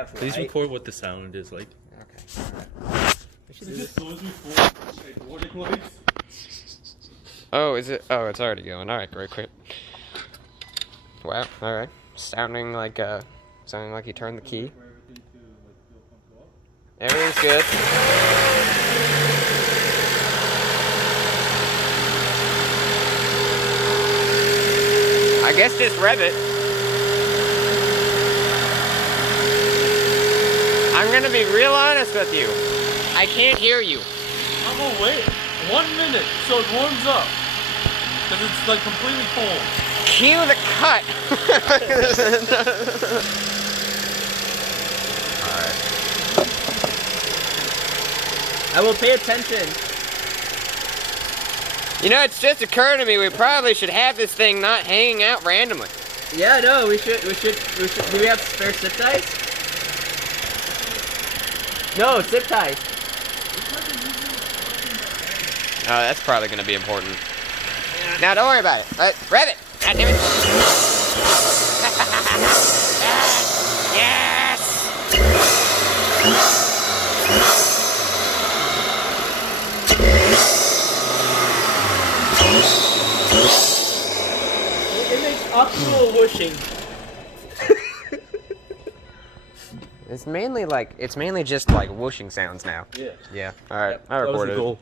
have. Please record what the sound is like. Okay. Right. Oh, is it? Oh, it's already going. All right, great, quick. Wow. All right. Sounding like you turned the key. Everything's good. I guess just rev it. I'm gonna be real honest with you. I can't hear you. I'm gonna wait 1 minute so it warms up. Because it's like completely full. Cue the cut. Alright. I will pay attention. You know, it's just occurred to me we probably should have this thing not hanging out randomly. Yeah, no, we should. Do we have spare zip ties? No, zip ties. Oh, that's probably going to be important. Now, don't worry about it. Rev it. God damn it. Yes! It makes actual whooshing. It's mainly just like whooshing sounds now. Yeah. Yeah. All right. Yep. I recorded it.